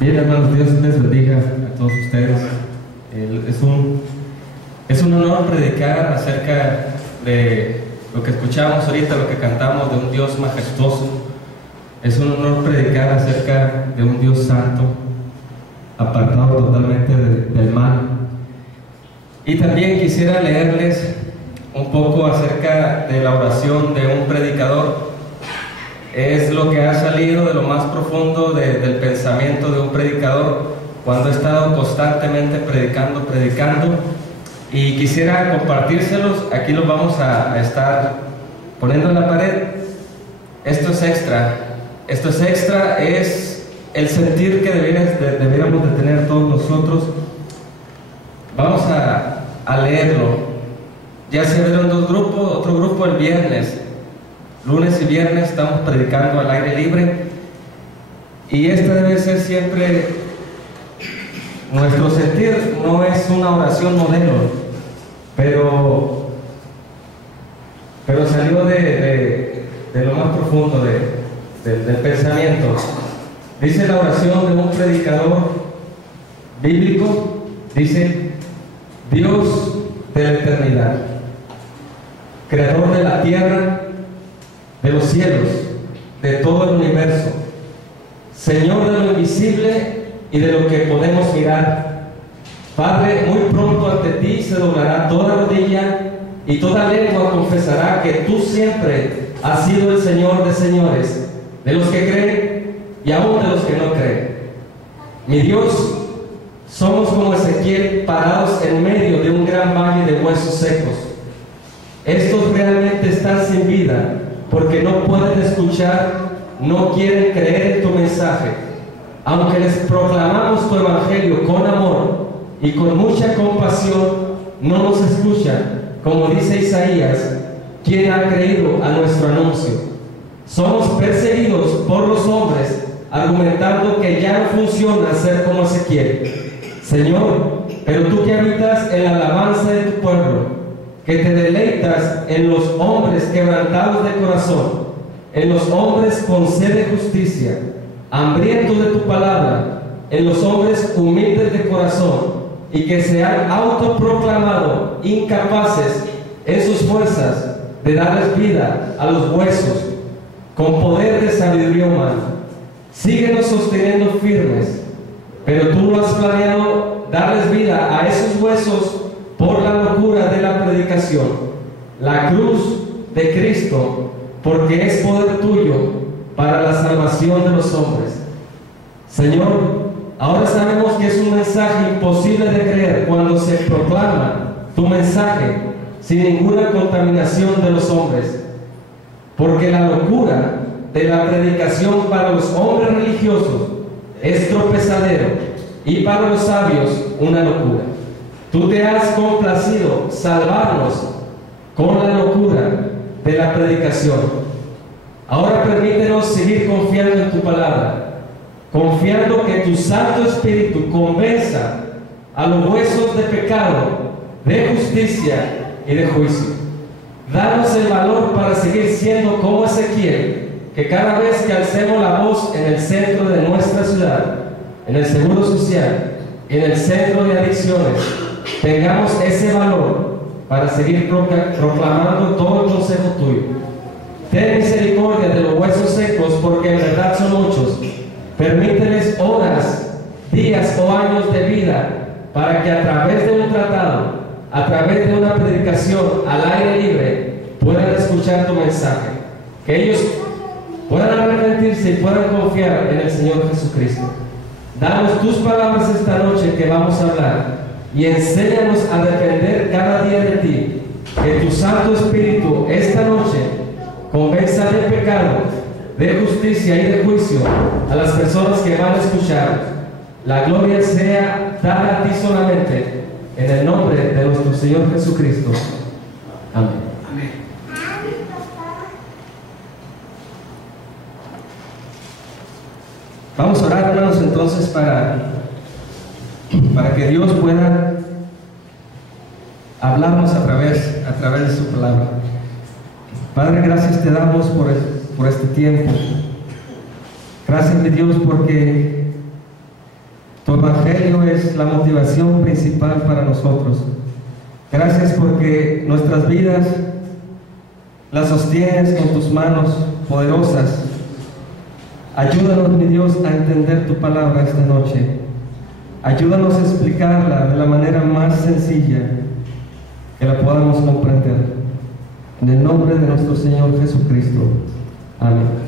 Bien, hermanos, Dios les bendiga a todos ustedes. Es un honor predicar acerca de lo que escuchamos ahorita, lo que cantamos, de un Dios majestuoso. Es un honor predicar acerca de un Dios santo, apartado totalmente del mal. Y también quisiera leerles un poco acerca de la oración de un predicador. Es lo que ha salido de lo más profundo del pensamiento de un predicador cuando ha estado constantemente predicando. Y quisiera compartírselos. Aquí los vamos a estar poniendo en la pared. Esto es extra, es el sentir que deberíamos de tener todos nosotros. Vamos a leerlo. Ya se vieron dos grupos, otro grupo el viernes. Lunes y viernes estamos predicando al aire libre, y esta debe ser siempre nuestro sentir. No es una oración modelo, pero salió de lo más profundo del pensamiento. Dice la oración de un predicador bíblico, dice: Dios de la eternidad, creador de la tierra, de los cielos, de todo el universo, Señor de lo invisible y de lo que podemos mirar. Padre, muy pronto ante ti se doblará toda rodilla y toda lengua confesará que tú siempre has sido el Señor de señores, de los que creen y aún de los que no creen. Mi Dios, somos como Ezequiel, parados en medio de un gran valle de huesos secos. Estos realmente están sin vida, porque no pueden escuchar, no quieren creer en tu mensaje. Aunque les proclamamos tu evangelio con amor y con mucha compasión, no nos escuchan. Como dice Isaías, ¿quién ha creído a nuestro anuncio? Somos perseguidos por los hombres, argumentando que ya no funciona ser como Ezequiel. Señor, pero tú que habitas en la alabanza de tu pueblo, que te deleitas en los hombres quebrantados de corazón, en los hombres con sed de justicia, hambrientos de tu palabra, en los hombres humildes de corazón, y que se han autoproclamado incapaces en sus fuerzas de darles vida a los huesos, con poder de sabiduría humana. Síguenos sosteniendo firmes, pero tú no has planeado darles vida a esos huesos por la locura de la predicación, la cruz de Cristo, porque es poder tuyo para la salvación de los hombres. Señor, ahora sabemos que es un mensaje imposible de creer cuando se proclama tu mensaje sin ninguna contaminación de los hombres, porque la locura de la predicación para los hombres religiosos es tropezadero, y para los sabios una locura. Tú te has complacido salvarnos con la locura de la predicación. Ahora permítenos seguir confiando en tu palabra, confiando que tu Santo Espíritu convenza a los huesos de pecado, de justicia y de juicio. Danos el valor para seguir siendo como Ezequiel, que cada vez que alcemos la voz en el centro de nuestra ciudad, en el seguro social, en el centro de adicciones, tengamos ese valor para seguir proclamando todo el consejo tuyo. Ten misericordia de los huesos secos, porque en verdad son muchos. Permíteles horas, días o años de vida, para que a través de un tratado, a través de una predicación al aire libre, puedan escuchar tu mensaje. Que ellos puedan arrepentirse y puedan confiar en el Señor Jesucristo. Danos tus palabras esta noche que vamos a hablar, y enséñanos a depender cada día de ti. Que tu Santo Espíritu esta noche convenza de pecado, de justicia y de juicio a las personas que van a escuchar. La gloria sea dada a ti solamente, en el nombre de nuestro Señor Jesucristo. Amén. Amén. Vamos a orar, hermanos, entonces para que Dios pueda hablarnos a través de su palabra. Padre, gracias te damos por este tiempo. Gracias, mi Dios, porque tu evangelio es la motivación principal para nosotros. Gracias porque nuestras vidas las sostienes con tus manos poderosas. Ayúdanos, mi Dios, a entender tu palabra esta noche. Ayúdanos a explicarla de la manera más sencilla que la podamos comprender. En el nombre de nuestro Señor Jesucristo. Amén.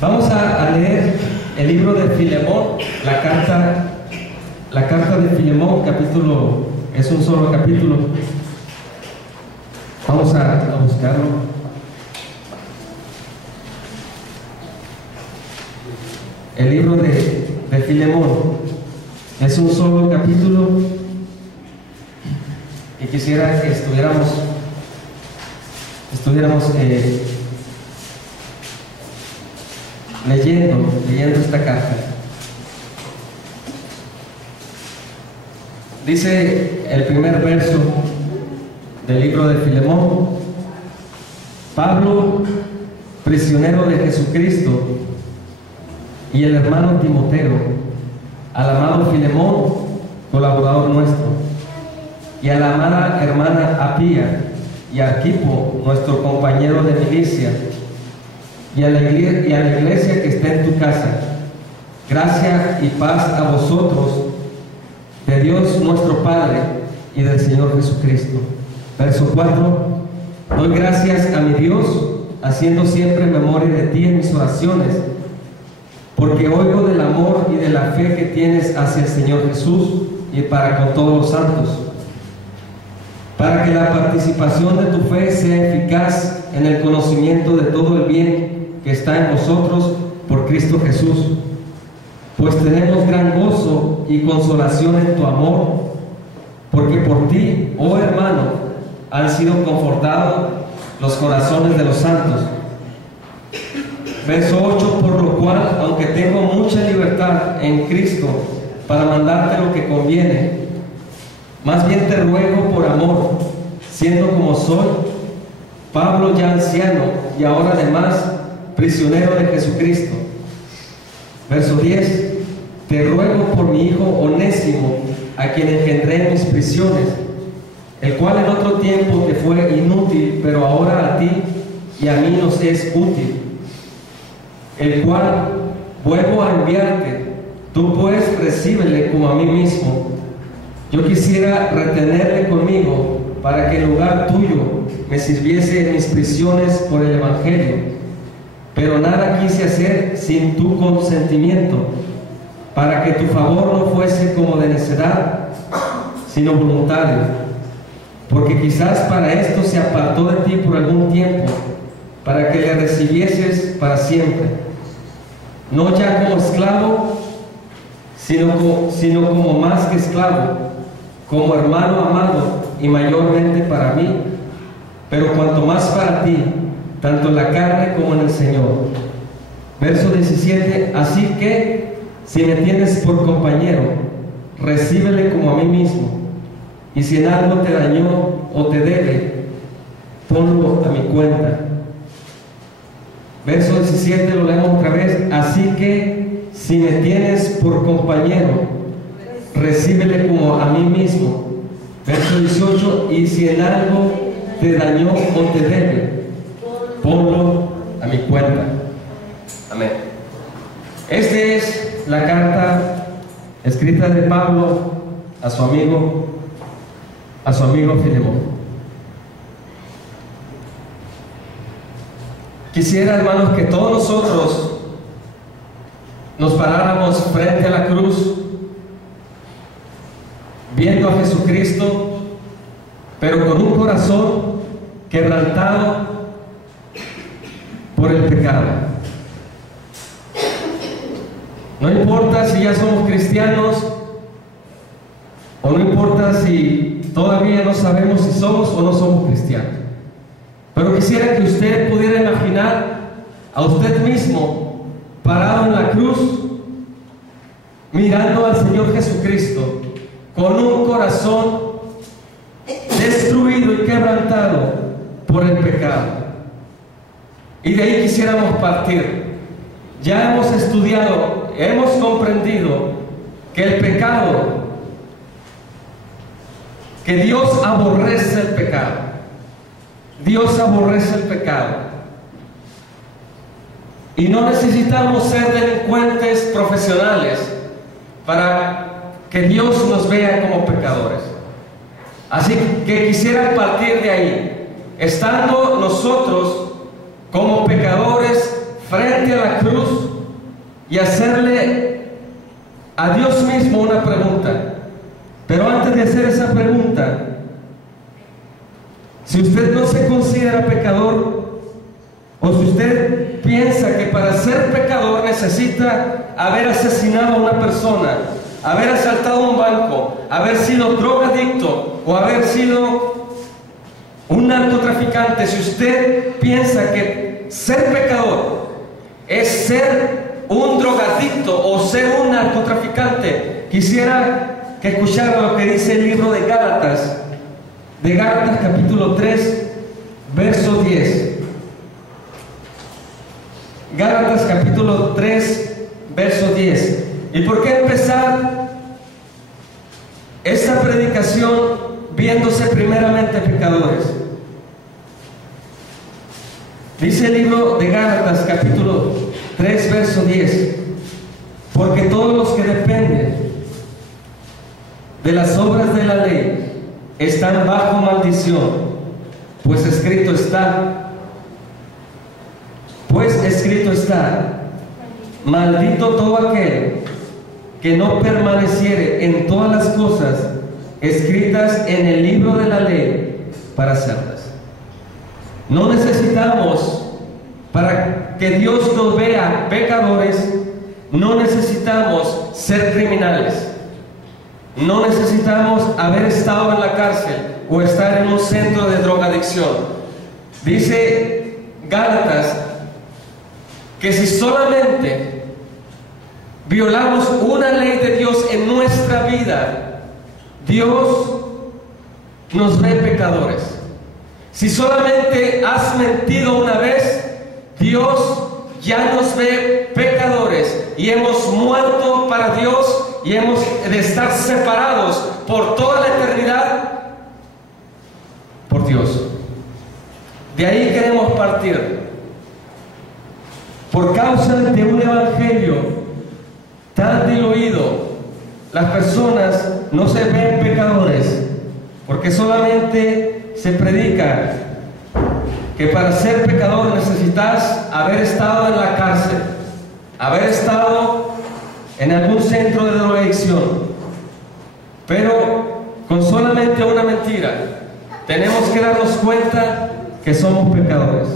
Vamos a leer el libro de Filemón, la carta de Filemón, capítulo, es un solo capítulo. Vamos a buscarlo. El libro de Filemón es un solo capítulo y quisiera que estuviéramos leyendo esta carta. Dice el primer verso del libro de Filemón: Pablo, prisionero de Jesucristo, y el hermano Timoteo, al amado Filemón, colaborador nuestro, y a la amada hermana Apía y a Arquipo, nuestro compañero de milicia, y a la iglesia que está en tu casa. Gracia y paz a vosotros, de Dios nuestro Padre y del Señor Jesucristo. Verso 4: Doy gracias a mi Dios, haciendo siempre memoria de ti en mis oraciones, porque oigo del amor y de la fe que tienes hacia el Señor Jesús y para con todos los santos, para que la participación de tu fe sea eficaz en el conocimiento de todo el bien que está en vosotros por Cristo Jesús. Pues tenemos gran gozo y consolación en tu amor, porque por ti, oh hermano, han sido confortados los corazones de los santos. Verso 8: Por lo cual, aunque tengo mucha libertad en Cristo para mandarte lo que conviene, más bien te ruego por amor, siendo como soy, Pablo ya anciano y ahora además prisionero de Jesucristo. Verso 10: Te ruego por mi hijo Onésimo, a quien engendré en mis prisiones, el cual en otro tiempo te fue inútil, pero ahora a ti y a mí nos es útil, el cual vuelvo a enviarte. Tú pues recíbele como a mí mismo. Yo quisiera retenerle conmigo, para que en lugar tuyo me sirviese en mis prisiones por el Evangelio, pero nada quise hacer sin tu consentimiento, para que tu favor no fuese como de necedad, sino voluntario, porque quizás para esto se apartó de ti por algún tiempo, para que le recibieses para siempre, no ya como esclavo, sino como más que esclavo, como hermano amado y mayormente para mí, pero cuanto más para ti, tanto en la carne como en el Señor. Verso 17: Así que, si me tienes por compañero, recíbele como a mí mismo, y si en algo te dañó o te debe, ponlo a mi cuenta. Verso 17, lo leemos otra vez: Así que, si me tienes por compañero, recíbele como a mí mismo. Verso 18: Y si en algo te dañó o te debe, ponlo a mi cuenta. Amén. Esta es la carta escrita de Pablo a su amigo Filemón. Quisiera, hermanos, que todos nosotros nos paráramos frente a la cruz, viendo a Jesucristo, pero con un corazón quebrantado por el pecado. No importa si ya somos cristianos, o no importa si todavía no sabemos si somos o no somos cristianos, pero quisiera que usted pudiera imaginar a usted mismo parado en la cruz, mirando al Señor Jesucristo, con un corazón destruido y quebrantado por el pecado. Y de ahí quisiéramos partir ya hemos estudiado, hemos comprendido que el pecado, que Dios aborrece el pecado. Dios aborrece el pecado. Y no necesitamos ser delincuentes profesionales para que Dios nos vea como pecadores. Así que quisiera partir de ahí, estando nosotros como pecadores frente a la cruz, y hacerle a Dios mismo una pregunta. Pero antes de hacer esa pregunta, si usted no se considera pecador, o si usted piensa que para ser pecador necesita haber asesinado a una persona, haber asaltado un banco, haber sido drogadicto o haber sido un narcotraficante, si usted piensa que ser pecador es ser un drogadicto o ser un narcotraficante, quisiera que escuchara lo que dice el libro de Gálatas capítulo 3, verso 10. Gálatas capítulo 3, verso 10. ¿Y por qué empezar esta predicación viéndose primeramente pecadores? Dice el libro de Gálatas capítulo 3, verso 10: porque todos los que dependen de las obras de la ley están bajo maldición, pues escrito está, maldito todo aquel que no permaneciere en todas las cosas escritas en el libro de la ley para hacerlas. No necesitamos, para que Dios nos vea pecadores, no necesitamos ser criminales. No necesitamos haber estado en la cárcel o estar en un centro de drogadicción. Dice Gálatas que si solamente violamos una ley de Dios en nuestra vida, Dios nos ve pecadores. Si solamente has mentido una vez, Dios ya nos ve pecadores y hemos muerto para Dios y hemos de estar separados por toda la eternidad por Dios. De ahí queremos partir. Por causa de un evangelio tan diluido, las personas no se ven pecadores, porque solamente se predica que para ser pecador necesitas haber estado en la cárcel, haber estado en algún centro de drogadicción. Pero con solamente una mentira tenemos que darnos cuenta que somos pecadores.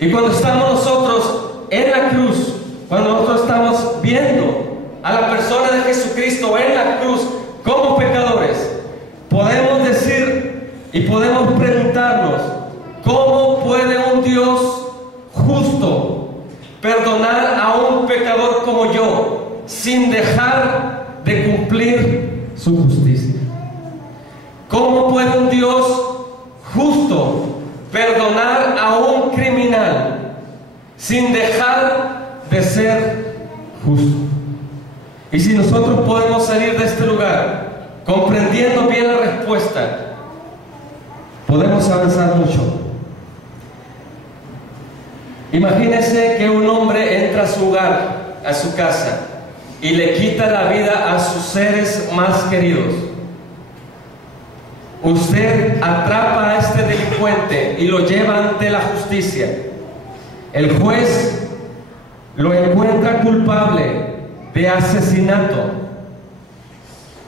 Y cuando estamos nosotros en la cruz, cuando nosotros estamos viendo a la persona de Jesucristo en la cruz como pecadores, podemos decir y podemos preguntarnos: ¿cómo puede un Dios justo perdonar a un pecador como yo sin dejar de cumplir su justicia? ¿Cómo puede un Dios justo perdonar a un criminal sin dejar de ser justo? Y si nosotros podemos salir de este lugar comprendiendo bien la respuesta, podemos avanzar mucho. Imagínese que un hombre entra a su hogar, a su casa, y le quita la vida a sus seres más queridos. Usted atrapa a este delincuente y lo lleva ante la justicia. El juez lo encuentra culpable de asesinato.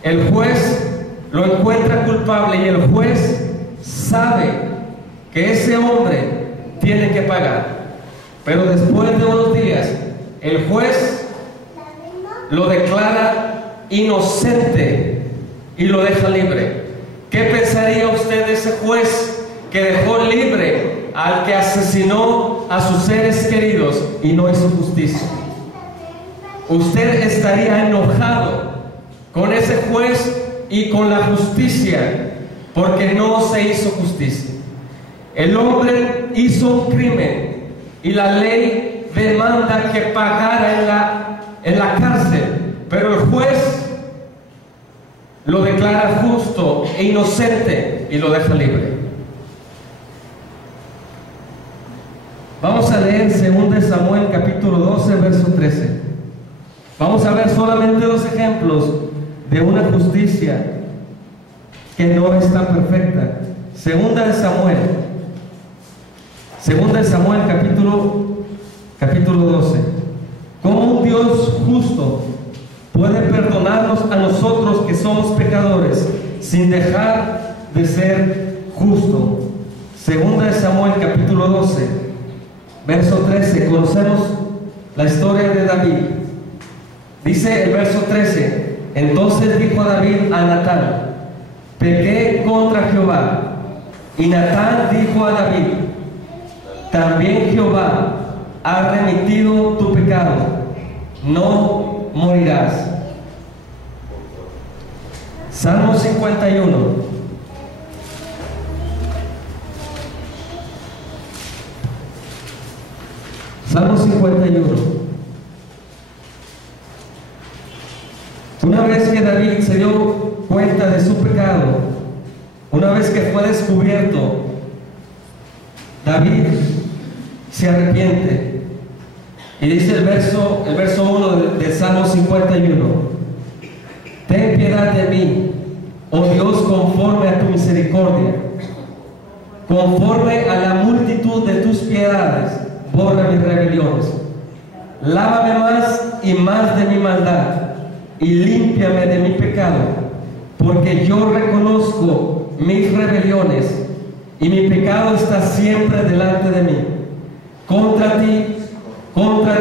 El juez lo encuentra culpable y el juez sabe que ese hombre tiene que pagar. Pero después de unos días, el juez lo declara inocente y lo deja libre. ¿Qué pensaría usted de ese juez que dejó libre al que asesinó a sus seres queridos y no hizo justicia? Usted estaría enojado con ese juez y con la justicia porque no se hizo justicia. El hombre hizo un crimen y la ley demanda que pagara en la cárcel, pero el juez lo declara justo e inocente y lo deja libre. Vamos a leer 2 Samuel capítulo 12, verso 13. Vamos a ver solamente dos ejemplos de una justicia que no está perfecta. 2 Samuel capítulo 12. ¿Cómo un Dios justo puede perdonarnos a nosotros que somos pecadores sin dejar de ser justo? 2 Samuel capítulo 12, verso 13. Conocemos la historia de David. Dice el verso 13: entonces dijo David a Natán: pequé contra Jehová. Y Natán dijo a David: también Jehová ha remitido tu pecado, no morirás. Salmo 51. Salmo 51. Una vez que David se dio cuenta de su pecado, una vez que fue descubierto, David se arrepiente. Y dice el verso 1 del Salmo 51: ten piedad de mí, oh Dios, conforme a tu misericordia, conforme a la multitud de tus piedades, borra mis rebeliones. Lávame más y más de mi maldad, y límpiame de mi pecado, porque yo reconozco mis rebeliones, y mi pecado está siempre delante de mí. Contra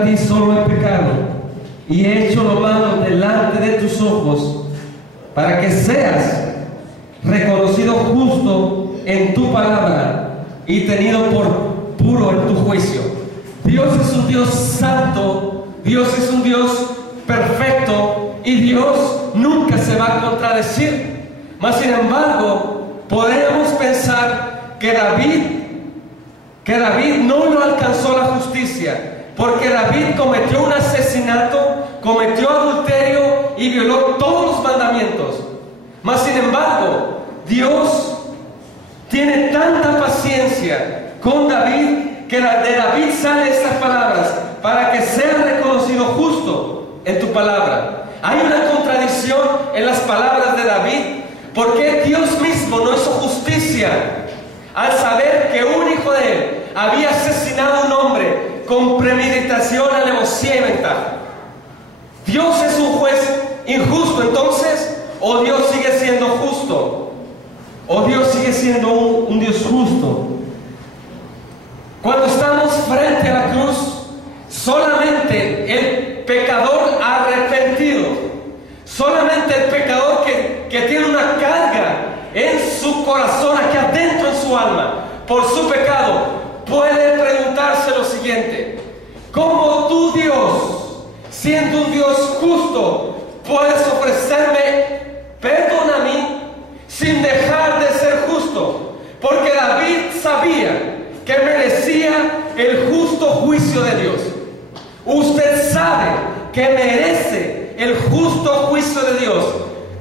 ti solo he pecado, y he hecho lo malo delante de tus ojos, para que seas reconocido justo en tu palabra y tenido por puro en tu juicio. Dios es un Dios santo, Dios es un Dios perfecto, y Dios nunca se va a contradecir. Mas sin embargo, podríamos pensar que David no lo alcanzó la justicia, porque David cometió un asesinato, cometió adulterio y violó todos los mandamientos. Mas sin embargo, Dios tiene tanta paciencia con David, que de David salen estas palabras: para que sea reconocido justo en tu palabra. Hay una contradicción en las palabras de David, porque Dios mismo no hizo justicia al saber que un hijo de él había asesinado a un hombre con premeditación, alevosía y ventaja. Dios es un juez injusto, entonces, o Dios sigue siendo justo, o Dios sigue siendo un Dios justo. Cuando estamos frente a la cruz, solamente el pecador arrepentido, solamente el pecador que tiene una carga en su corazón, aquí adentro en su alma, por su pecado, puede preguntarse lo siguiente: ¿cómo tú, Dios, siendo un Dios justo, puedes ofrecerme perdón a mí sin dejar de ser justo? Porque David sabía que merecía el justo juicio de Dios. Usted sabe que merece el justo juicio de Dios.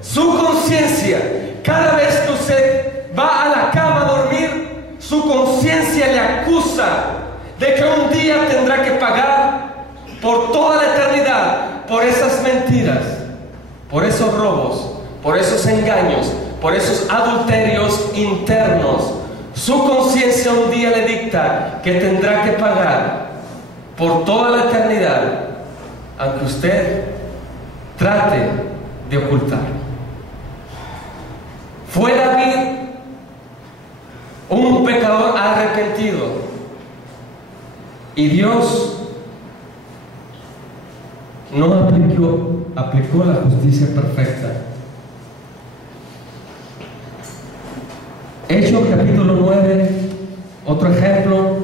Su conciencia, cada vez que usted va a la cama a dormir, su conciencia le acusa de que un día tendrá que pagar por toda la eternidad por esas mentiras, por esos robos, por esos engaños, por esos adulterios internos. Su conciencia un día le dicta que tendrá que pagar por toda la eternidad, aunque usted trate de ocultar. Fue David un pecador arrepentido, y Dios no aplicó la justicia perfecta. Hechos capítulo 9, otro ejemplo,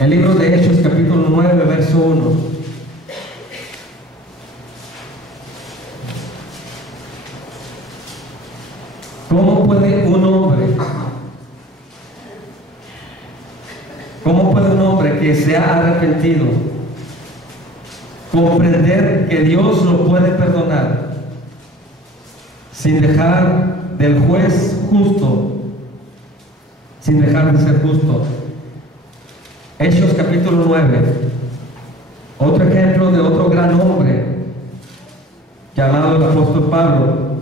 el libro de Hechos capítulo 9, verso 1. ¿Cómo puede un hombre ¿Cómo puede un hombre que se ha arrepentido comprender que Dios lo puede perdonar sin dejar del juez justo, sin dejar de ser justo? Hechos capítulo 9, otro ejemplo de otro gran hombre llamado el apóstol Pablo.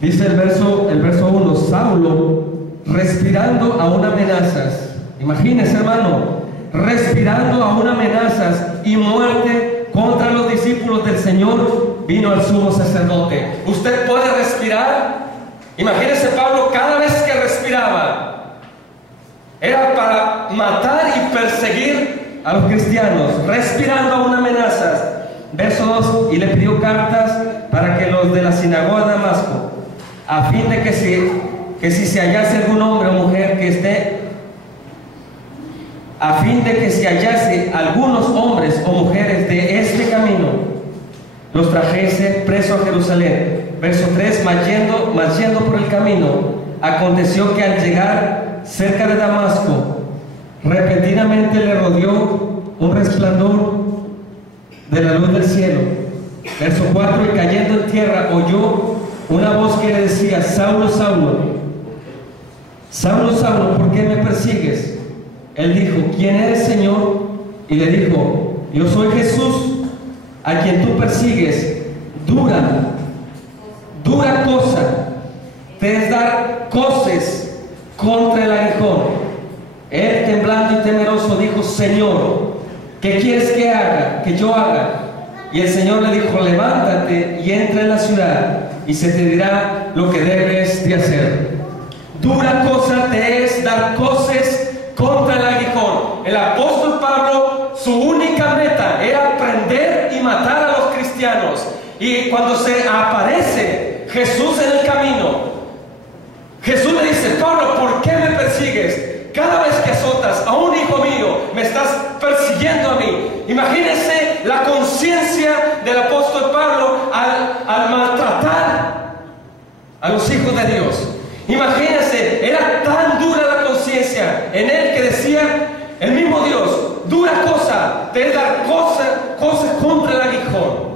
Dice el verso 1, Saulo, respirando aún amenazas. Imagínese, hermano, respirando aún amenazas y muerte contra los discípulos del Señor, vino al sumo sacerdote. ¿Usted puede respirar? Imagínese, Pablo, cada vez que respiraba era para matar y perseguir a los cristianos, respirando aún amenazas. Verso 2, y le pidió cartas para que los de la sinagoga de Damasco, a fin de que si se hallase algún hombre o mujer que esté, a fin de que si hallase algunos hombres o mujeres de este camino, los trajese preso a Jerusalén. Verso 3, mas yendo por el camino, aconteció que al llegar cerca de Damasco, repentinamente le rodeó un resplandor de la luz del cielo. Verso 4, y cayendo en tierra oyó una voz que le decía: Saulo, Saulo, Saulo, Saulo, ¿por qué me persigues? Él dijo: ¿quién eres, Señor? Y le dijo: yo soy Jesús, a quien tú persigues. Dura cosa te es dar coces contra el aguijón. Él, temblando y temeroso, dijo: Señor, ¿qué quieres que yo haga? Y el Señor le dijo: levántate y entra en la ciudad, y se te dirá lo que debes de hacer. Dura cosa te es dar coces contra el aguijón. El apóstol Pablo, su única meta era prender y matar a los cristianos. Y cuando se aparece Jesús en el camino, Jesús le dice: Pablo, ¿por qué me persigues? Cada vez que azotas a un hijo mío, me estás persiguiendo a mí. Imagínense la conciencia del apóstol Pablo al maltratar a los hijos de Dios. Imagínense, era tan dura la conciencia en él que decía el mismo Dios: dura cosa de dar cosas contra el aguijón.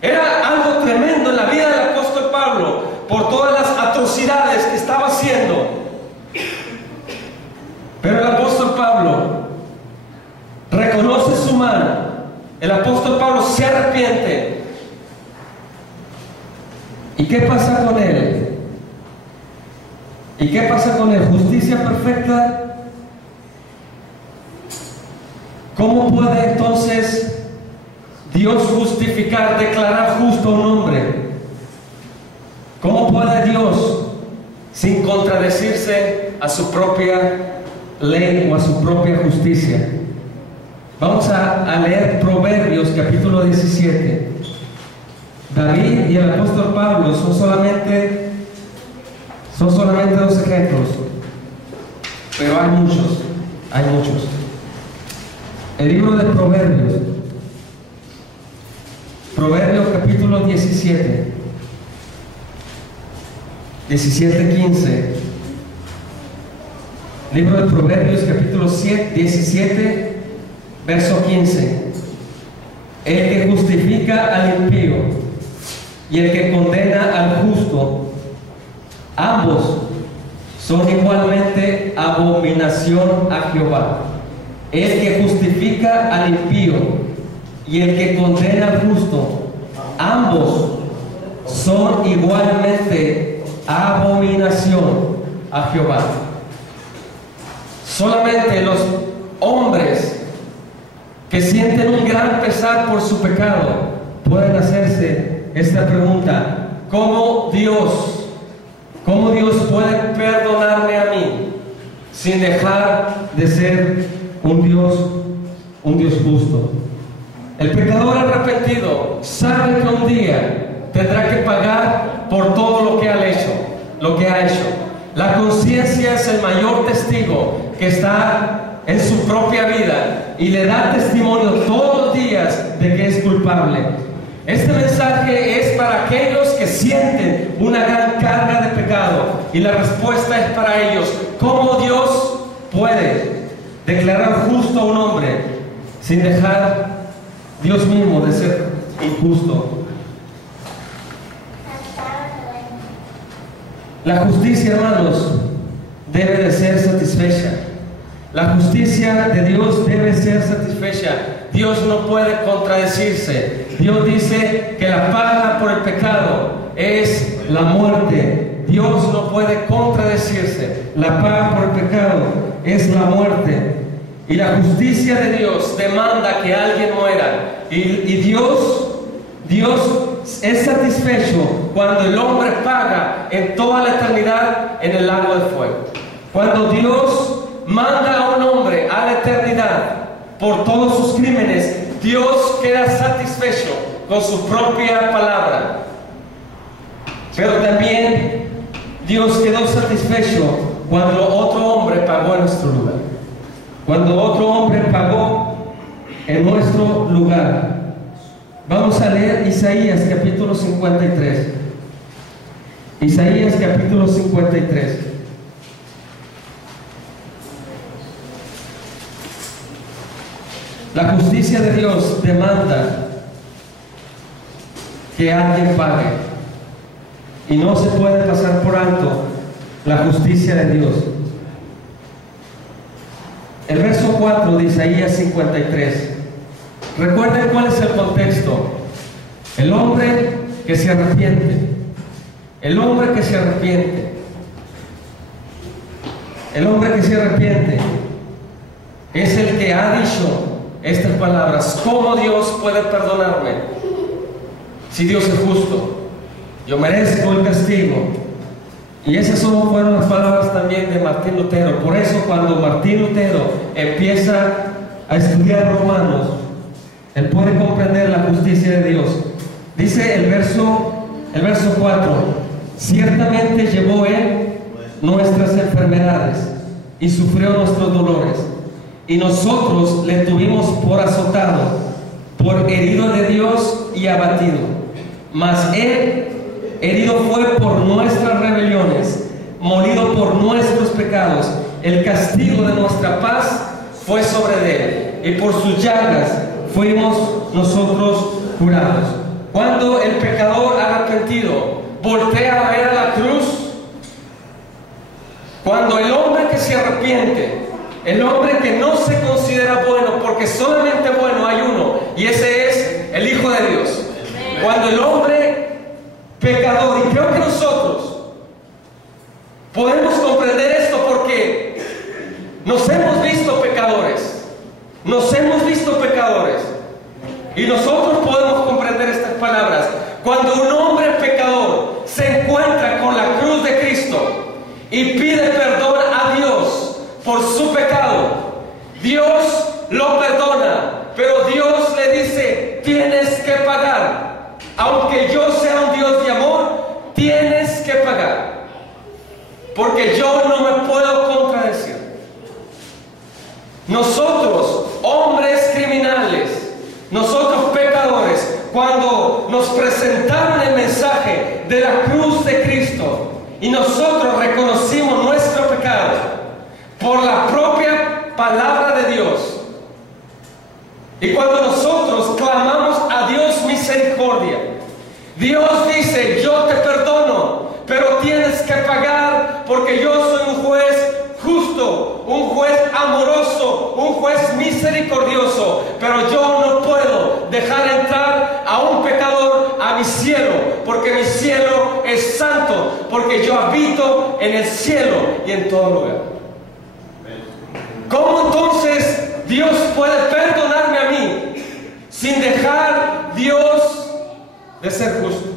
Era algo tremendo en la vida del apóstol Pablo por todas las atrocidades que estaba haciendo. Pero el apóstol Pablo reconoce su mano. El apóstol Pablo se arrepiente. ¿Y qué pasa con él? ¿Y qué pasa con él? ¿Justicia perfecta? ¿Cómo puede entonces Dios justificar, declarar justo a un hombre? ¿Cómo puede Dios, sin contradecirse a su propia ley o a su propia justicia? Vamos a leer Proverbios capítulo 17. David y el apóstol Pablo son solamente dos ejemplos, pero hay muchos. El libro de Proverbios capítulo 17, 17-15. Libro de Proverbios capítulo 17, verso 15. El que justifica al impío y el que condena al justo, ambos son igualmente abominación a Jehová. El que justifica al impío y el que condena al justo, ambos son igualmente abominación a Jehová. Solamente los hombres que sienten un gran pesar por su pecado pueden hacerse esta pregunta: ¿Cómo Dios puede perdonarme a mí sin dejar de ser un Dios justo? El pecador arrepentido sabe que un día tendrá que pagar por todo lo que ha hecho. La conciencia es el mayor testigo que está en su propia vida y le da testimonio todos los días de que es culpable. Este mensaje es para aquellos que sienten una gran carga de pecado, y la respuesta es para ellos: ¿cómo Dios puede declarar justo a un hombre sin dejar Dios mismo de ser injusto. La justicia, hermanos, debe de ser satisfecha. La justicia de Dios debe ser satisfecha. Dios no puede contradecirse. Dios dice que la paga por el pecado es la muerte. Dios no puede contradecirse. La paga por el pecado es la muerte. Y la justicia de Dios demanda que alguien muera. Y Dios es satisfecho cuando el hombre paga en toda la eternidad en el lago de fuego. Cuando Dios manda a un hombre a la eternidad por todos sus crímenes, Dios queda satisfecho con su propia palabra. Pero también Dios quedó satisfecho cuando otro hombre pagó en nuestro lugar. Cuando otro hombre pagó en nuestro lugar. Vamos a leer Isaías capítulo 53. Isaías capítulo 53. La justicia de Dios demanda que alguien pague. Y no se puede pasar por alto la justicia de Dios. El verso 4 de Isaías 53. Recuerden cuál es el contexto. El hombre que se arrepiente. El hombre que se arrepiente. El hombre que se arrepiente es el que ha dicho estas palabras: ¿cómo Dios puede perdonarme si Dios es justo? Yo merezco el castigo. Y esas fueron las palabras también de Martín Lutero. Por eso cuando Martín Lutero empieza a estudiar Romanos, él puede comprender la justicia de Dios. Dice el verso 4: ciertamente llevó Él nuestras enfermedades y sufrió nuestros dolores, y nosotros le tuvimos por azotado, por herido de Dios y abatido. Mas Él herido fue por nuestras rebeliones, molido por nuestros pecados. El castigo de nuestra paz fue sobre Él, y por sus llagas fuimos nosotros curados. Cuando el pecador arrepentido voltea a ver a la cruz, cuando el hombre que se arrepiente, el hombre que no se considera bueno, porque solamente bueno hay uno, y ese es el Hijo de Dios. Cuando el hombre pecador, y creo que nosotros podemos comprender esto porque nos hemos visto pecadores, y nosotros podemos comprender estas palabras. Cuando un hombre pecador se encuentra con la cruz de Cristo y pide perdón a Dios por su pecado, Dios lo perdona, pero Dios le dice: tienes que pagar. Aunque yo sea un Dios de amor, tienes que pagar, porque yo no me puedo contradecir. Nosotros, hombres criminales, nosotros pecadores, cuando nos presentaron el mensaje de la cruz de Cristo y nosotros reconocimos nuestro pecado por la propia palabra de Dios, y cuando nosotros clamamos a Dios misericordia, Dios dice: yo te perdono, pero tienes que pagar, porque yo soy un juez justo, un juez amoroso, un juez misericordioso, pero yo no puedo dejar entrar a un pecador a mi cielo, porque mi cielo es santo, porque yo habito en el cielo y en todo lugar. ¿Cómo entonces Dios puede perdonarme a mí sin dejar Dios de ser justo?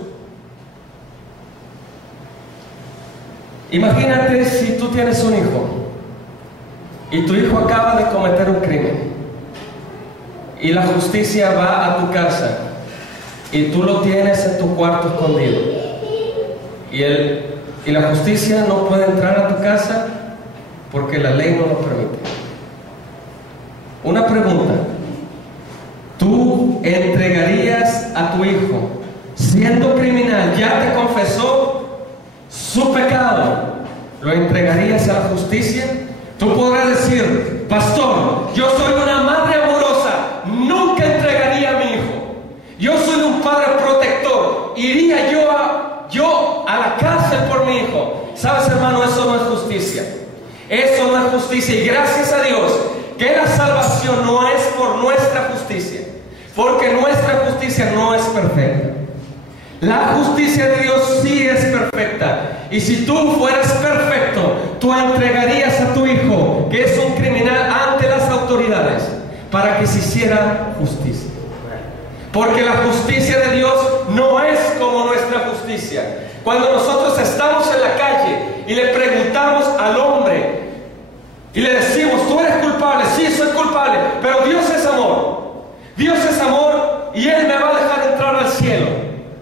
Imagínate si tú tienes un hijo y tu hijo acaba de cometer un crimen y la justicia va a tu casa y tú lo tienes en tu cuarto escondido, y la justicia no puede entrar a tu casa porque la ley no lo permite. Una pregunta: ¿tú entregarías a tu hijo, siendo criminal, ya te confesó su pecado, lo entregarías a la justicia? Tú podrás decir, pastor, yo soy una madre amorosa, nunca entregaría a mi hijo. Yo soy un padre protector, iría yo a la cárcel por mi hijo. ¿Sabes, hermano? Eso no es justicia. Eso no es justicia. Y gracias a Dios que la salvación no es por nuestra justicia, porque nuestra justicia no es perfecta. La justicia de Dios sí es perfecta. Y si tú fueras perfecto, tú entregarías a tu hijo, que es un criminal, ante las autoridades para que se hiciera justicia. Porque la justicia de Dios no es como nuestra justicia. Cuando nosotros estamos en la calle y le preguntamos al hombre y le decimos, tú eres culpable, sí, soy culpable, pero Dios es amor. Dios es amor y Él me va a dejar entrar al cielo.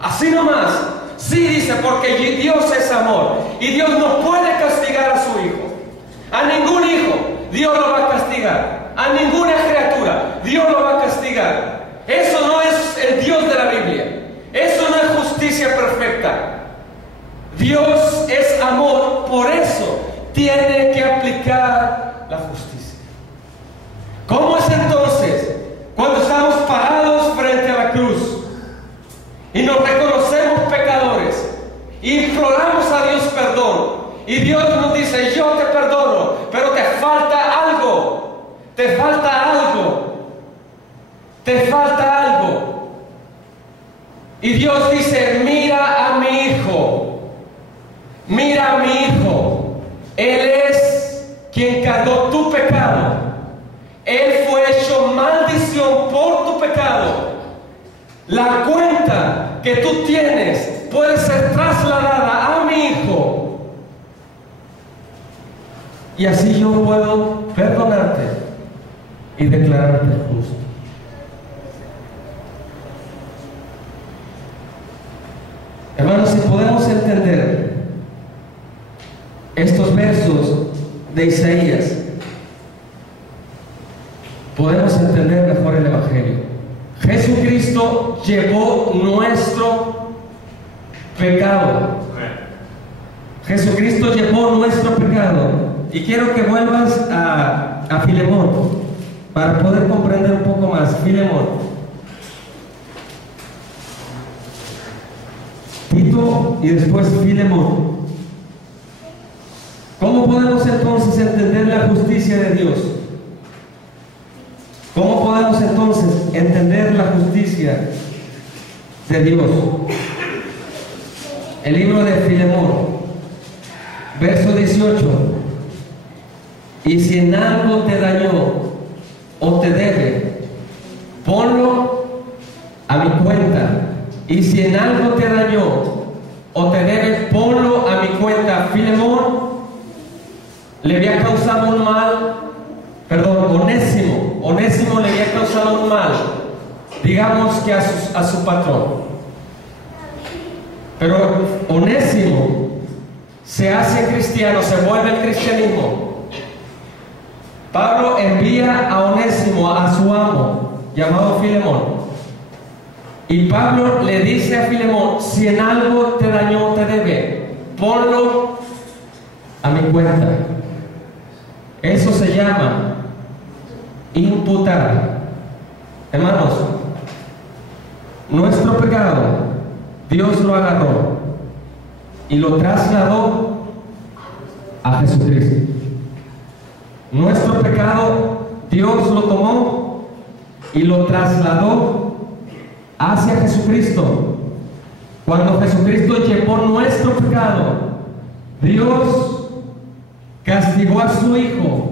Así nomás. Sí, dice, porque Dios es amor y Dios no puede castigar a su hijo. A ningún hijo Dios lo va a castigar. A ninguna criatura Dios lo va a castigar. Eso no es el Dios de la Biblia. Eso no es justicia perfecta. Dios es amor, por eso tiene que aplicar la justicia. ¿Cómo es entonces cuando estamos parados frente a la cruz y nos reconocemos pecadores y imploramos a Dios perdón, y Dios nos dice, yo te perdono, pero te falta algo, te falta algo, te falta algo? Y Dios dice, mira a mi hijo, mira a mi hijo, Él es quien cargó tu pecado, Él fue hecho maldición por tu pecado. La cuenta que tú tienes puede ser trasladada a mi hijo, y así yo puedo perdonarte y declararte justo. Hermanos, si podemos entender estos versos de Isaías, podemos entender mejor el Evangelio. Jesucristo llevó nuestro pecado. Jesucristo llevó nuestro pecado. Y quiero que vuelvas a Filemón para poder comprender un poco más. Filemón. Tito y después Filemón. ¿Cómo podemos entonces entender la justicia de Dios? ¿Cómo podemos entonces entender la justicia de Dios? El libro de Filemón, verso 18. Y si en algo te dañó o te debe, ponlo a mi cuenta. Y si en algo te dañó o te debe, ponlo a mi cuenta. Filemón le había causado un mal, Onésimo le había causado un mal, digamos que a su patrón. Pero Onésimo se hace cristiano, se vuelve el cristianismo. Pablo envía a Onésimo a su amo, llamado Filemón. Y Pablo le dice a Filemón, si en algo te dañó, te debe, ponlo a mi cuenta. Eso se llama imputar. Hermanos, nuestro pecado Dios lo agarró y lo trasladó a Jesucristo. Nuestro pecado Dios lo tomó y lo trasladó hacia Jesucristo. Cuando Jesucristo llevó nuestro pecado, Dios castigó a su Hijo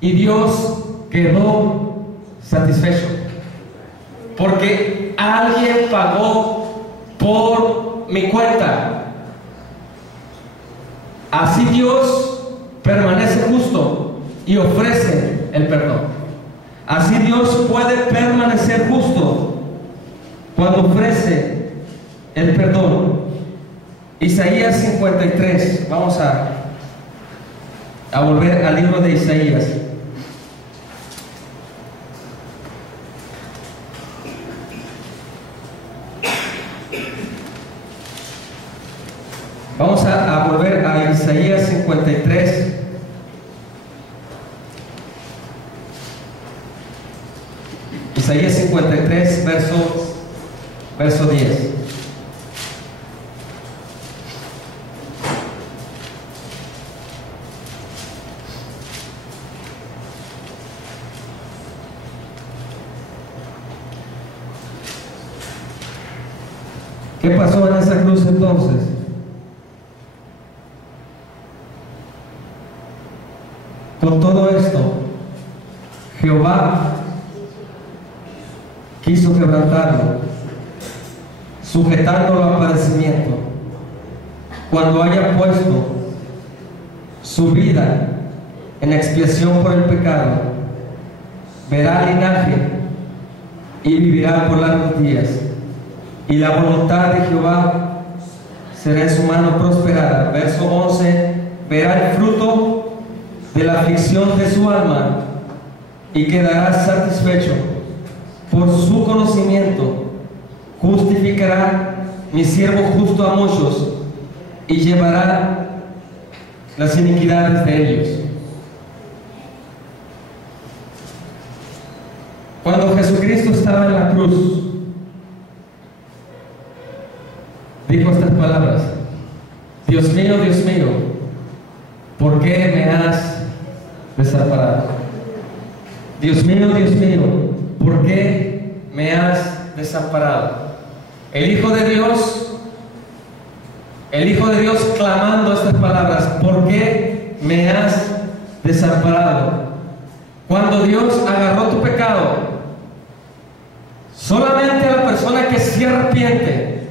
y Dios quedó satisfecho, porque alguien pagó por mi cuenta. Así Dios permanece justo y ofrece el perdón. Así Dios puede permanecer justo cuando ofrece el perdón. Isaías 53. Vamos a volver al libro de Isaías. Vamos a volver a Isaías 53. Isaías 53, verso 10. ¿Qué pasó en esa cruz entonces? Con todo esto, Jehová quiso quebrantarlo, sujetándolo a padecimiento. Cuando haya puesto su vida en expiación por el pecado, verá linaje y vivirá por largos días. Y la voluntad de Jehová será en su mano prosperada. Verso 11, verá el fruto de la aflicción de su alma y quedará satisfecho. Por su conocimiento justificará mi siervo justo a muchos y llevará las iniquidades de ellos. Cuando Jesucristo estaba en la cruz, dijo estas palabras: Dios mío, ¿por qué me has desamparado? Dios mío, ¿por qué me has desamparado? El Hijo de Dios clamando estas palabras: ¿por qué me has desamparado? Cuando Dios agarró tu pecado, solamente a la persona que se arrepiente,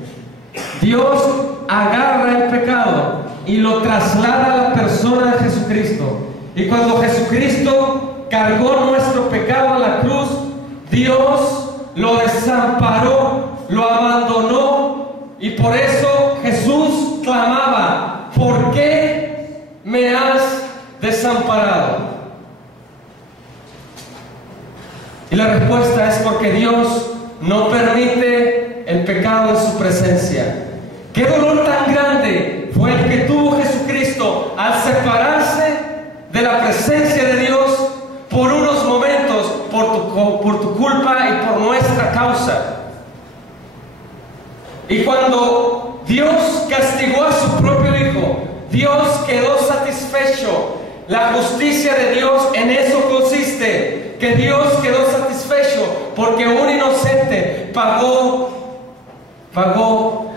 Dios agarra el pecado y lo traslada a la persona de Jesucristo. Y cuando Jesucristo cargó nuestro pecado a la cruz, Dios lo desamparó, lo abandonó, y por eso Jesús clamaba: ¿por qué me has desamparado? Y la respuesta es porque Dios no permite el pecado en su presencia. ¿Qué dolor tan grande fue el que tuvo Jesucristo al separarse de la presencia de Dios por unos momentos, por tu culpa y por nuestra causa? Y cuando Dios castigó a su propio Hijo, Dios quedó satisfecho. La justicia de Dios en eso consiste, que Dios quedó satisfecho porque un inocente pagó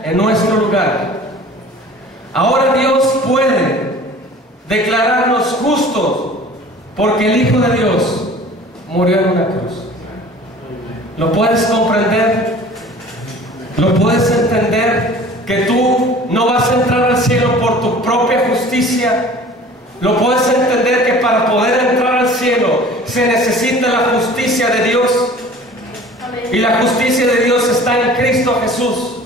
en nuestro lugar. Ahora Dios puede declararnos justos porque el Hijo de Dios murió en una cruz. ¿Lo puedes comprender? ¿Lo puedes entender? Que tú no vas a entrar al cielo por tu propia justicia. ¿Lo puedes entender? Que para poder entrar al cielo se necesita la justicia de Dios. Y la justicia de Dios está en Cristo Jesús.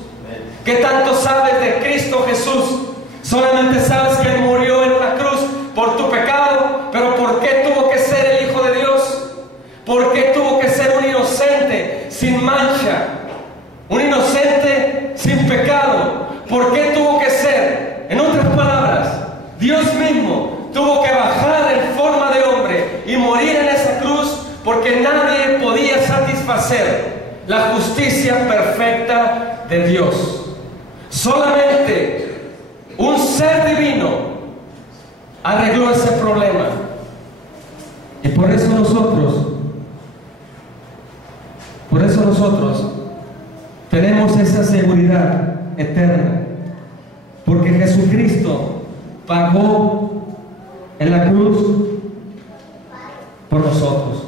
¿Qué tanto sabes de Cristo Jesús? Solamente sabes que Él murió en una cruz por tu pecado. Pero ¿por qué tuvo que ser el Hijo de Dios? ¿Por qué tuvo que ser un inocente sin mancha? Un inocente sin pecado. ¿Por qué tuvo que ser? En otras palabras, Dios mismo tuvo que bajar en forma de hombre y morir en esa cruz porque nadie podía satisfacer la justicia perfecta de Dios. Solamente un ser divino arregló ese problema. Y por eso nosotros tenemos esa seguridad eterna, porque Jesucristo pagó en la cruz por nosotros.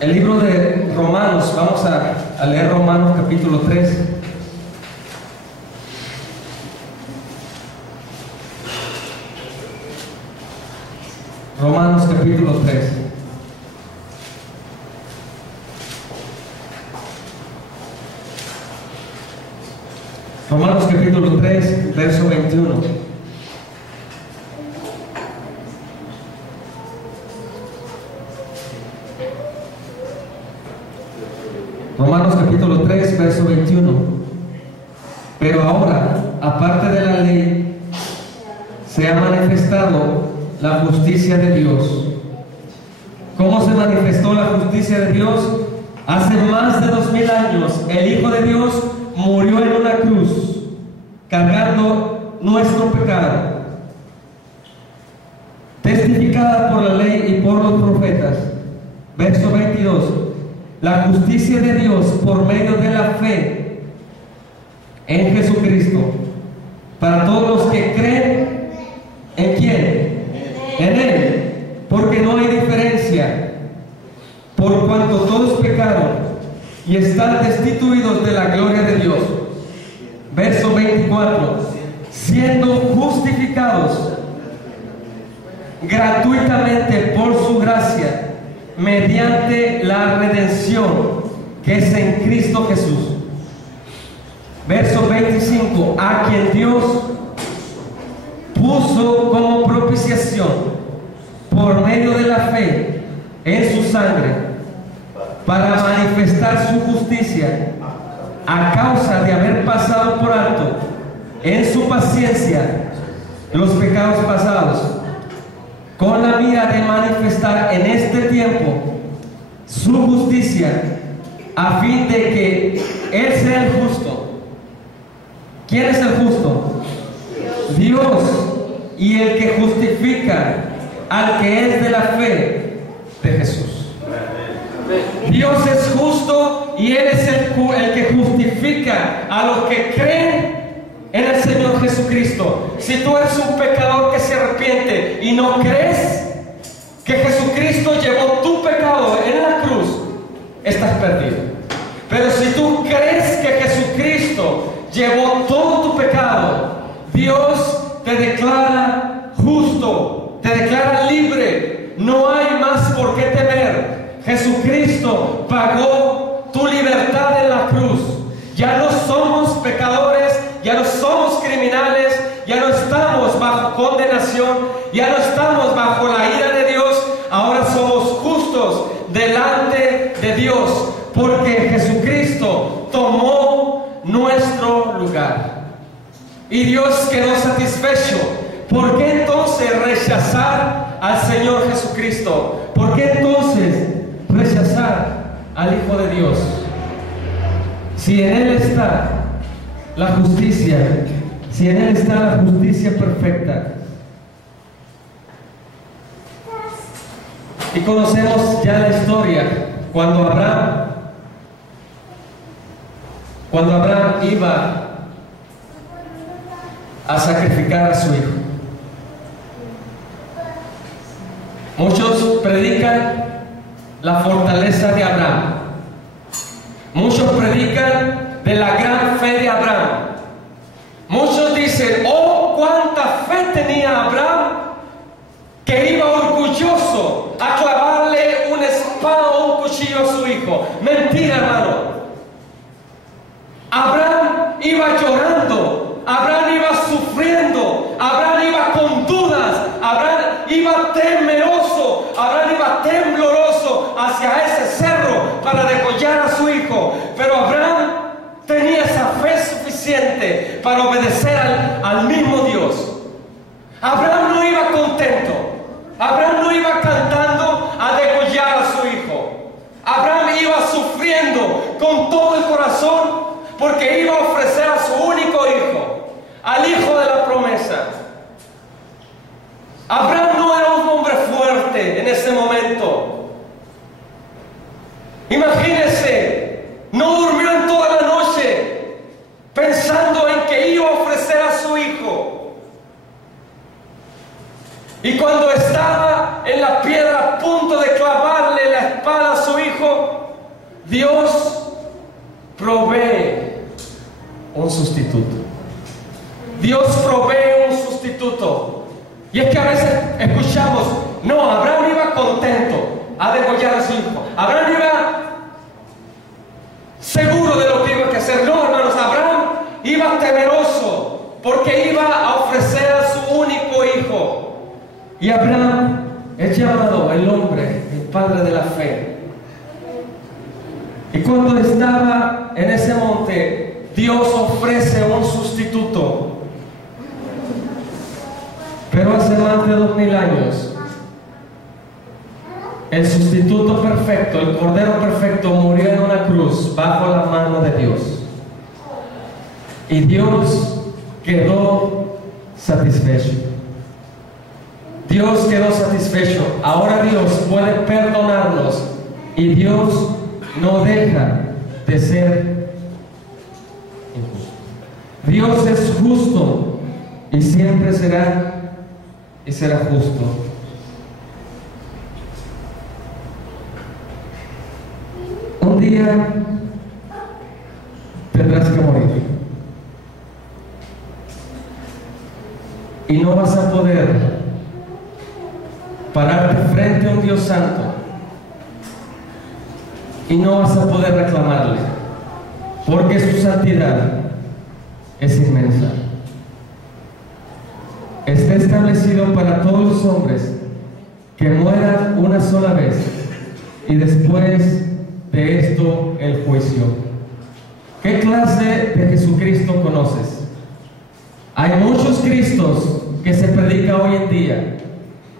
El libro de Romanos, vamos a leer Romanos capítulo 3. Romanos capítulo 3. Romanos capítulo 3, verso 21. Romanos capítulo 3, verso 21. Pero ahora, aparte de la ley, se ha manifestado la justicia de Dios. ¿Cómo se manifestó la justicia de Dios? Hace más de 2000 años, el Hijo de Dios murió en una cruz, cargando nuestro pecado, testificada por la ley y por los profetas. Verso 22. La justicia de Dios por medio de la fe en Jesucristo, para todos los que creen. ¿En quién? En Él. Porque no hay diferencia, por cuanto todos pecaron y están destituidos de la gloria de Dios. Verso 24. Siendo justificados gratuitamente por su gracia, mediante la redención que es en Cristo Jesús. Verso 25. A quien Dios puso como propiciación por medio de la fe en su sangre, para manifestar su justicia, a causa de haber pasado por alto en su paciencia los pecados pasados, con la mira de manifestar en este tiempo su justicia, a fin de que Él sea el justo. ¿Quién es el justo? Dios. Y el que justifica al que es de la fe de Jesús. Dios es justo y Él es el que justifica a los que creen en el Señor Jesucristo. Si tú eres un pecador que se arrepiente y no crees que Jesucristo llevó tu pecado en la cruz, estás perdido. Pero si tú crees que Jesucristo llevó todo tu pecado, Dios te declara justo, te declara libre. No hay más por qué temer. Jesucristo pagó tu libertad en la cruz. Ya no somos pecadores, ya no somos criminales, ya no estamos bajo condenación, ya no estamos bajo la ira de Dios. Ahora somos justos delante de Dios, porque Jesucristo tomó nuestro lugar. Y Dios quedó satisfecho. ¿Por qué entonces rechazar al Señor Jesucristo? ¿Por qué entonces rechazar al Hijo de Dios? Si en Él está la justicia, si en Él está la justicia perfecta. Y conocemos ya la historia cuando Abraham iba a sacrificar a su hijo. Muchos predican la fortaleza de Abraham. Muchos predican de la gran fe de Abraham. Muchos dicen: oh, cuánta fe tenía Abraham, que iba orgulloso a clavarle una espada o un cuchillo a su hijo. Mentira, hermano. Abraham iba llorando, Abraham iba sufriendo, Abraham iba con dudas, Abraham iba temeroso, Abraham iba tembloroso hacia ese cerro para degollar a su hijo. Pero Abraham tenía esa fe suficiente para obedecer al mismo Dios. Abraham no iba contento, Abraham no iba cantando a degollar a su hijo. Abraham iba sufriendo con todo el corazón, porque iba a ofrecer a su único hijo, al hijo de la promesa. Abraham no era un hombre fuerte en ese momento. Imagínese, no durmió en toda la noche pensando en que iba a ofrecer a su hijo. Y cuando estaba en la piedra a punto de clavarle la espada a su hijo, Dios provee un sustituto. Dios provee un sustituto. Y es que a veces escuchamos: no, Abraham iba contento a degollar a su hijo, Abraham iba seguro de lo que iba a hacer. No, hermanos, Abraham iba temeroso porque iba a ofrecer a su único hijo. Y Abraham es llamado el hombre, el padre de la fe. Y cuando estaba en ese monte, Dios ofrece un sustituto. Pero hace más más de 2000 años, el sustituto perfecto, el Cordero perfecto, murió en una cruz bajo la mano de Dios. Y Dios quedó satisfecho. Dios quedó satisfecho. Ahora Dios puede perdonarnos y Dios no deja de ser injusto. Dios es justo y siempre será justo. Un día tendrás que morir y no vas a poder pararte frente a un Dios santo y no vas a poder reclamarle, porque su santidad es inmensa. Está establecido para todos los hombres que mueran una sola vez y después de esto el juicio. ¿Qué clase de Jesucristo conoces? Hay muchos Cristos que se predica hoy en día.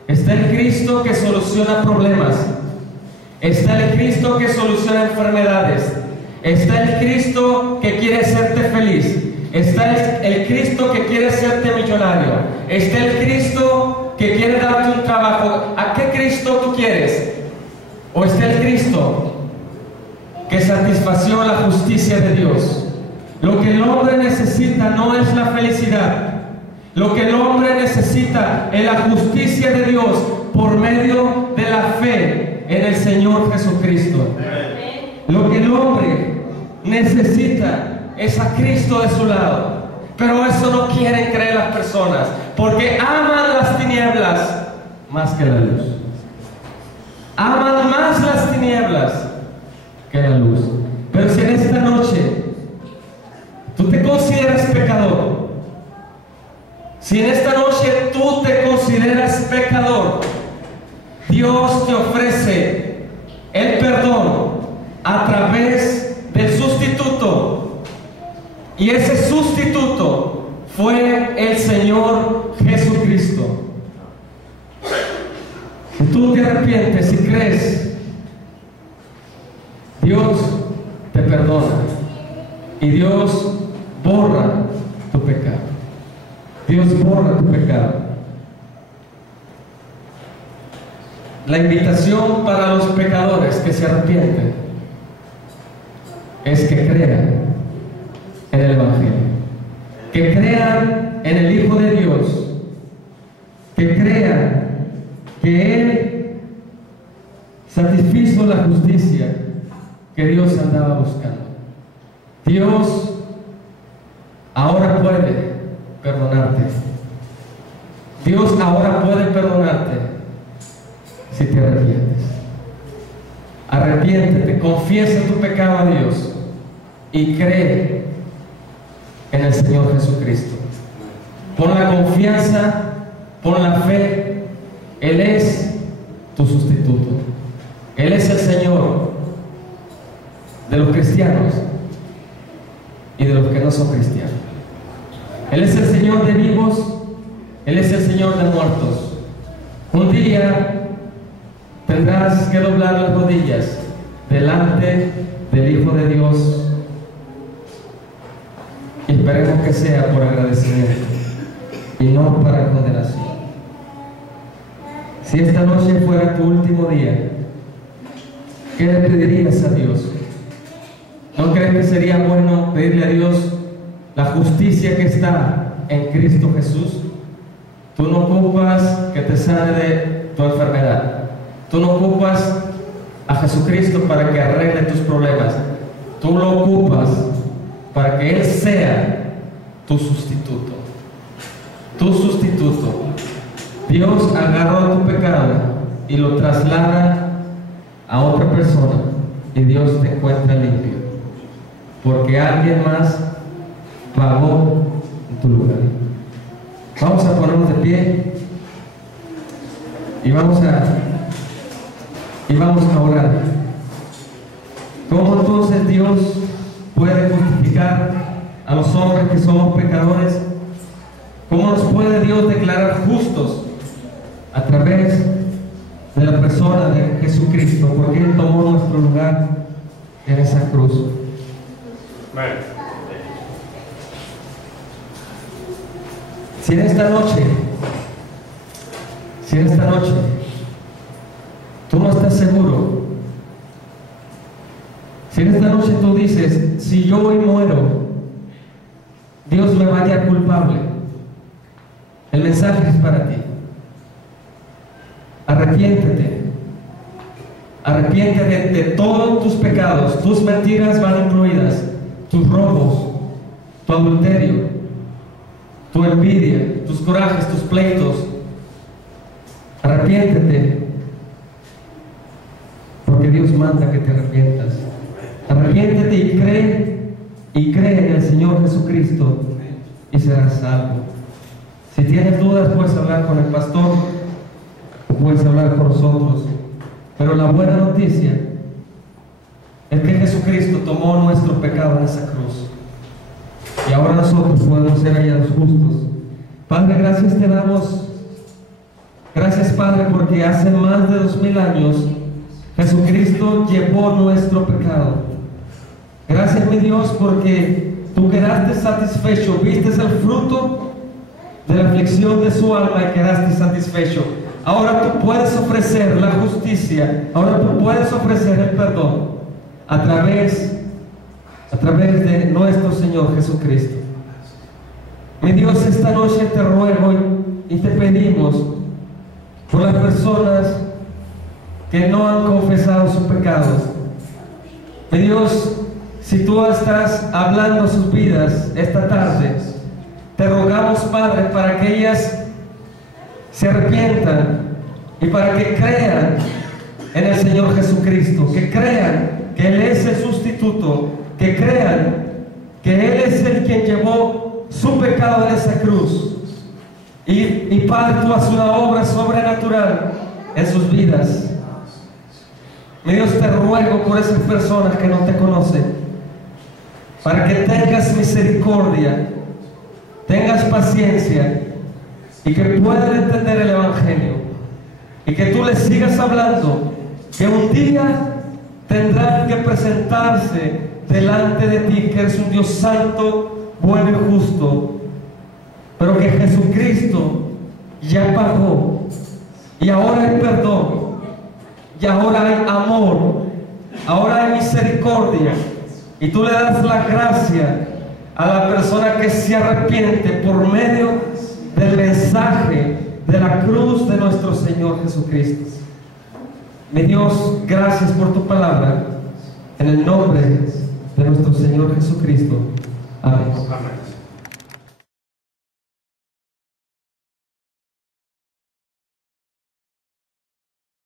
Está el Cristo que soluciona problemas. Está el Cristo que soluciona enfermedades. Está el Cristo que quiere hacerte feliz. Está el Cristo que quiere hacerte millonario. Está el Cristo que quiere darte un trabajo. ¿A qué Cristo tú quieres? ¿O está el Cristo que satisfació la justicia de Dios? Lo que el hombre necesita no es la felicidad. Lo que el hombre necesita es la justicia de Dios por medio de la fe en el Señor Jesucristo. Lo que el hombre necesita es a Cristo de su lado. Pero eso no quieren creer las personas, porque aman las tinieblas más que la luz. Aman más las tinieblas que la luz. Pero si en esta noche tú te consideras pecador, si en esta noche tú te consideras pecador, Dios te ofrece el perdón a través del sustituto. Y ese sustituto fue el Señor Jesucristo. Si tú te arrepientes y crees, Dios te perdona y Dios borra tu pecado. Dios borra tu pecado. La invitación para los pecadores que se arrepienten es que crean en el Evangelio, que crean en el Hijo de Dios, que crean que Él satisfizo la justicia que Dios andaba buscando. Dios ahora puede perdonarte. Dios ahora puede perdonarte si te arrepientes. Arrepiéntete, confiesa tu pecado a Dios y cree en el Señor Jesucristo. Pon la confianza, pon la fe. Él es tu sustituto. Él es el Señor de los cristianos y de los que no son cristianos. Él es el Señor de vivos, Él es el Señor de muertos. Un día tendrás que doblar las rodillas delante del Hijo de Dios. Y esperemos que sea por agradecimiento y no para condenación. Si esta noche fuera tu último día, ¿qué le pedirías a Dios? ¿No crees que sería bueno pedirle a Dios la justicia que está en Cristo Jesús? Tú no ocupas que te sane de tu enfermedad. Tú no ocupas a Jesucristo para que arregle tus problemas. Tú lo ocupas para que Él sea tu sustituto. Tu sustituto. Dios agarró tu pecado y lo traslada a otra persona y Dios te encuentra limpio, porque alguien más pagó en tu lugar. Vamos a ponernos de pie y vamos a orar. ¿Cómo entonces Dios puede justificar a los hombres que somos pecadores? ¿Cómo nos puede Dios declarar justos a través de la persona de Jesucristo, porque Él tomó nuestro lugar en esa cruz. Si en esta noche tú no estás seguro, si en esta noche tú dices, si yo hoy muero, Dios me va a hallar culpable, el mensaje es para ti. Arrepiéntete de todos tus pecados. Tus mentiras van incluidas, tus robos, tu adulterio, tu envidia, tus corajes, tus pleitos. Arrepiéntete, porque Dios manda que te arrepientas. Arrepiéntete y cree en el Señor Jesucristo y serás salvo. Si tienes dudas, puedes hablar con el pastor o puedes hablar con nosotros. Pero la buena noticia es que Jesucristo tomó nuestro pecado en esa cruz y ahora nosotros podemos ser hallados justos. Padre, gracias te damos. Gracias, Padre, porque hace más de 2000 años Jesucristo llevó nuestro pecado. Gracias, mi Dios, porque tú quedaste satisfecho, viste el fruto de la aflicción de su alma y quedaste satisfecho. Ahora tú puedes ofrecer la justicia, ahora tú puedes ofrecer el perdón a través de nuestro Señor Jesucristo. Mi Dios, esta noche te ruego y te pedimos por las personas que no han confesado sus pecados. Mi Dios, si tú estás hablando a sus vidas esta tarde, te rogamos, Padre, para que ellas se arrepientan y para que crean en el Señor Jesucristo, que crean que Él es el sustituto, que crean que Él es el quien llevó su pecado en esa cruz. Y Padre, tú haces una obra sobrenatural en sus vidas. Mi Dios, te ruego por esas personas que no te conocen, para que tengas misericordia, tengas paciencia y que puedan entender el Evangelio y que tú les sigas hablando, que un día tendrán que presentarse delante de ti, que eres un Dios santo, bueno y justo, pero que Jesucristo ya pagó y ahora hay perdón y ahora hay amor, ahora hay misericordia, y tú le das la gracia a la persona que se arrepiente por medio del mensaje de la cruz de nuestro Señor Jesucristo. Mi Dios, gracias por tu palabra, en el nombre de nuestro Señor Jesucristo. Amén.